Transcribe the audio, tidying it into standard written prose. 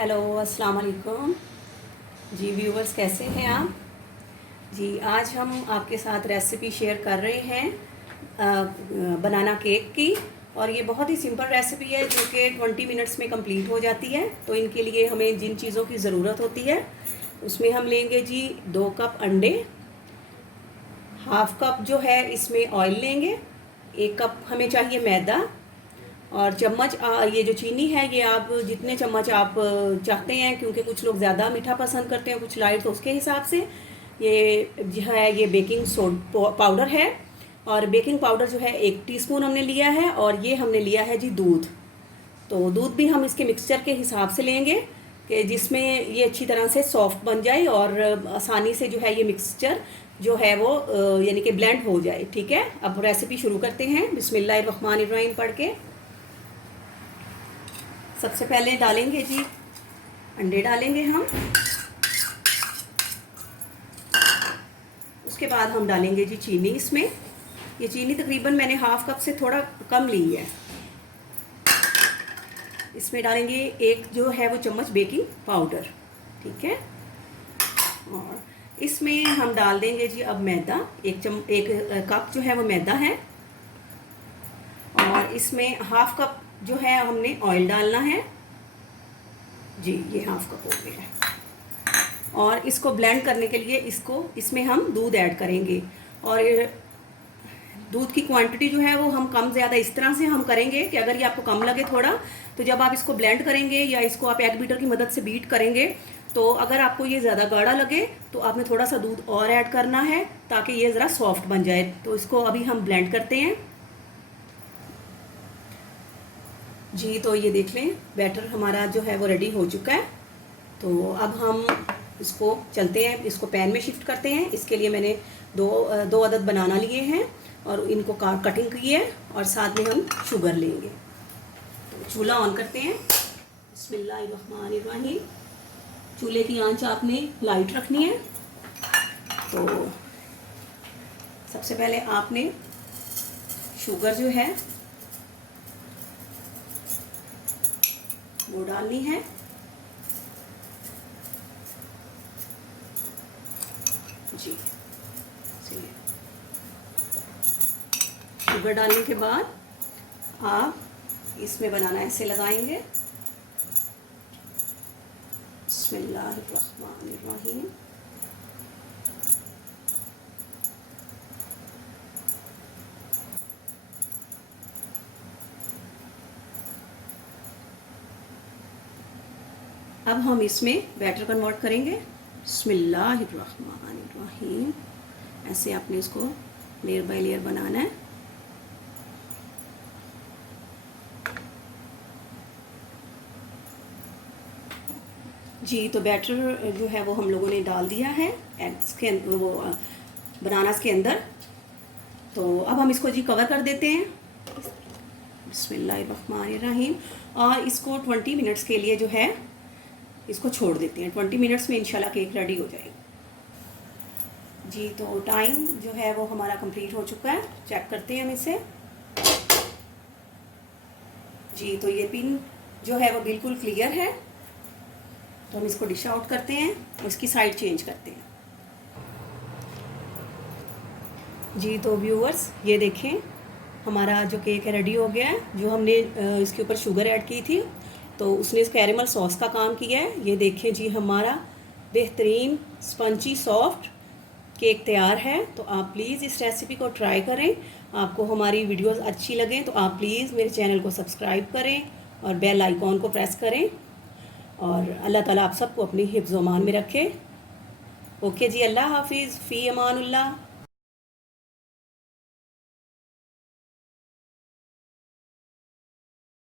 Hello अस्सलाम वालेकुम जी viewers, कैसे हैं आप जी। आज हम आपके साथ रेसिपी शेयर कर रहे हैं बनाना केक की। और ये बहुत ही सिंपल रेसिपी है जो कि 20 मिनट्स में कंप्लीट हो जाती है। तो इनके लिए हमें जिन चीज़ों की ज़रूरत होती है उसमें हम लेंगे जी 2 कप अंडे, हाफ कप जो है इसमें ऑयल लेंगे, 1 कप हमें चाहिए मैदा, और चम्मच ये जो चीनी है ये आप जितने चम्मच आप चाहते हैं, क्योंकि कुछ लोग ज़्यादा मीठा पसंद करते हैं कुछ लाइट, तो उसके हिसाब से ये जो है ये बेकिंग पाउडर है। और बेकिंग पाउडर जो है 1 टीस्पून हमने लिया है, और ये हमने लिया है जी दूध। तो दूध भी हम इसके मिक्सचर के हिसाब से लेंगे कि जिसमें ये अच्छी तरह से सॉफ्ट बन जाए और आसानी से जो है ये मिक्सचर जो है वो यानी कि ब्लेंड हो जाए। ठीक है, अब रेसिपी शुरू करते हैं बिस्मिल्लाहिर्रहमानिर्रहीम पढ़ के। सबसे पहले डालेंगे जी अंडे डालेंगे हम, उसके बाद हम डालेंगे जी चीनी इसमें। ये चीनी तकरीबन मैंने हाफ कप से थोड़ा कम ली है। इसमें डालेंगे 1 जो है वो चम्मच बेकिंग पाउडर। ठीक है, और इसमें हम डाल देंगे जी अब मैदा, 1 कप जो है वो मैदा है। और इसमें हाफ कप जो है हमने ऑयल डालना है जी, ये हाफ कप हो गया है। और इसको ब्लेंड करने के लिए इसमें हम दूध ऐड करेंगे। और दूध की क्वांटिटी जो है वो हम कम ज़्यादा इस तरह से हम करेंगे कि अगर ये आपको कम लगे थोड़ा, तो जब आप इसको ब्लेंड करेंगे या इसको आप एग बीटर की मदद से बीट करेंगे, तो अगर आपको ये ज़्यादा गाढ़ा लगे तो आपने थोड़ा सा दूध और ऐड करना है ताकि ये ज़रा सॉफ्ट बन जाए। तो इसको अभी हम ब्लेंड करते हैं जी। तो ये देख लें बैटर हमारा जो है वो रेडी हो चुका है। तो अब हम इसको चलते हैं, इसको पैन में शिफ्ट करते हैं। इसके लिए मैंने दो अदद बनाना लिए हैं और इनको कटिंग की है, और साथ में हम शुगर लेंगे। तो चूल्हा ऑन करते हैं बिस्मिल्लाहिर्रहमानिर्रहीम। चूल्हे की आंच आपने लाइट रखनी है। तो सबसे पहले आपने शुगर जो है वो डालनी है जी। शुगर डालने के बाद आप इसमें बनाना ऐसे लगाएंगे बिस्मिल्लाहिर्रहमानिर्रहीम। अब हम इसमें बैटर कन्वर्ट करेंगे बिस्मिल्लाहिर्रहमानिर्रहीम। ऐसे आपने इसको लेयर बाय लेयर बनाना है जी। तो बैटर जो है वो हम लोगों ने डाल दिया है एग्स के वो बनानास के अंदर। तो अब हम इसको जी कवर कर देते हैं बिस्मिल्लाहिर्रहमानिर्रहीम, और इसको 20 मिनट्स के लिए जो है इसको छोड़ देते हैं। 20 मिनट्स में इंशाल्लाह केक रेडी हो जाएगा जी। तो टाइम जो है वो हमारा कंप्लीट हो चुका है, चेक करते हैं हम इसे जी। तो ये पिन जो है वो बिल्कुल क्लियर है। तो हम इसको डिश आउट करते हैं और इसकी साइड चेंज करते हैं जी। तो व्यूअर्स ये देखें हमारा जो केक है रेडी हो गया है। जो हमने इसके ऊपर शुगर ऐड की थी तो उसने कैरेमल सॉस का काम किया है। ये देखें जी हमारा बेहतरीन स्पंची सॉफ्ट केक तैयार है। तो आप प्लीज़ इस रेसिपी को ट्राई करें। आपको हमारी वीडियोस अच्छी लगें तो आप प्लीज़ मेरे चैनल को सब्सक्राइब करें और बेल आइकॉन को प्रेस करें। और अल्लाह ताला आप सबको अपनी हिफ्ज़-ओ-मान में रखे। ओके जी, अल्लाह हाफिज़, फ़ी अमानुल्लाह।